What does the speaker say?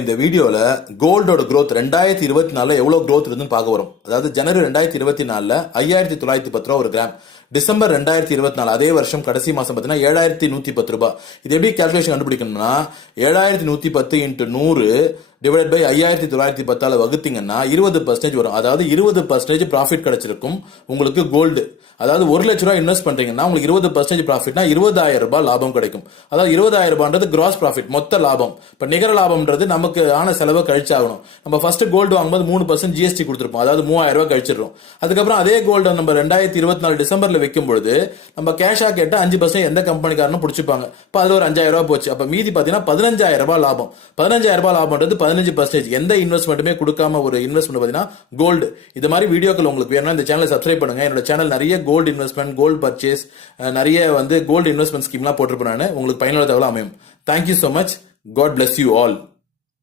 இந்த வீடியோல கோல்டோட growth 2024 எவ்வளவு growth இருக்குன்னு பார்க்க வரோம். அதாவது ஜனவரி 2024 5910 ரூபாய் ஒரு கிராம், டிசம்பர் 2024 அதே வருஷம் கடைசி மாசம் பார்த்தீங்கன்னா 7110 ரூபாய். இது எப்படி கால்குலேஷன் கண்டுபிடிக்கணும்னா 7110 இன்ட்டு 100 டிவைட் பை 5910 வகுத்தீங்கன்னா 20% வரும். அதாவது 20% ப்ராஃபிட் கிடைச்சிருக்கும் உங்களுக்கு கோல்டு. அதாவது 1 லட்ச ரூபாய் இன்வெஸ்ட் பண்றீங்கன்னா உங்களுக்கு 20% ப்ராஃபிட்னா 20,000 ரூபாய் லாபம் கிடைக்கும். அதாவது 20,000 ரூபாய்ன்றது கிராஸ் ப்ராஃபிட், மொத்த லாபம். இப்ப நிகர லாபம்ன்றது நமக்கு ஆன செலவை கழிச்சாகணும். நம்ம ஃபர்ஸ்ட் கோல்டு வாங்கும்போது 3% ஜிஎஸ்டி கொடுத்துருப்போம், அதாவது 3000 ரூபாய் கழிச்சிடுறோம். அதுக்கப்புறம் அதே கோல்டு நம்ம 2024 டிசம்பர்ல வைக்கும் பொழுது நம்ம கேஷா கேட்டா 5% எந்த கம்பெனிக்காரனும் பிடிச்சிப்பாங்க. இப்ப அதுல ஒரு 5000 ரூபாய் போச்சு. அப்ப மீதி பாத்தீங்கன்னா 15,000 ரூபாய் லாபம். 15,000 ரூபாய் லாபம்ன்றது 15%. எந்த இன்வெஸ்ட்மெண்ட்டுமே கொடுக்காம ஒரு இன்வெஸ்ட்மெண்ட் பாத்தீங்கன்னா கோல்டு. இது மாதிரி வீடியோக்கள் உங்களுக்கு வேணும்னா இந்த சேனலை சப்ஸ்கிரைப் பண்ணுங்க. என்னோட சேனல் நிறைய கோல்டு இன்வெஸ்ட்மெண்ட், கோல்டு பர்ச்சேஸ், நிறைய கோல்டு இன்வெஸ்ட்மெண்ட் ஸ்கீம்லாம் போட்டிருப்பேன். நான் உங்களுக்கு பயனுள்ள தகவல் அமையும். Thank you so much. God bless you all.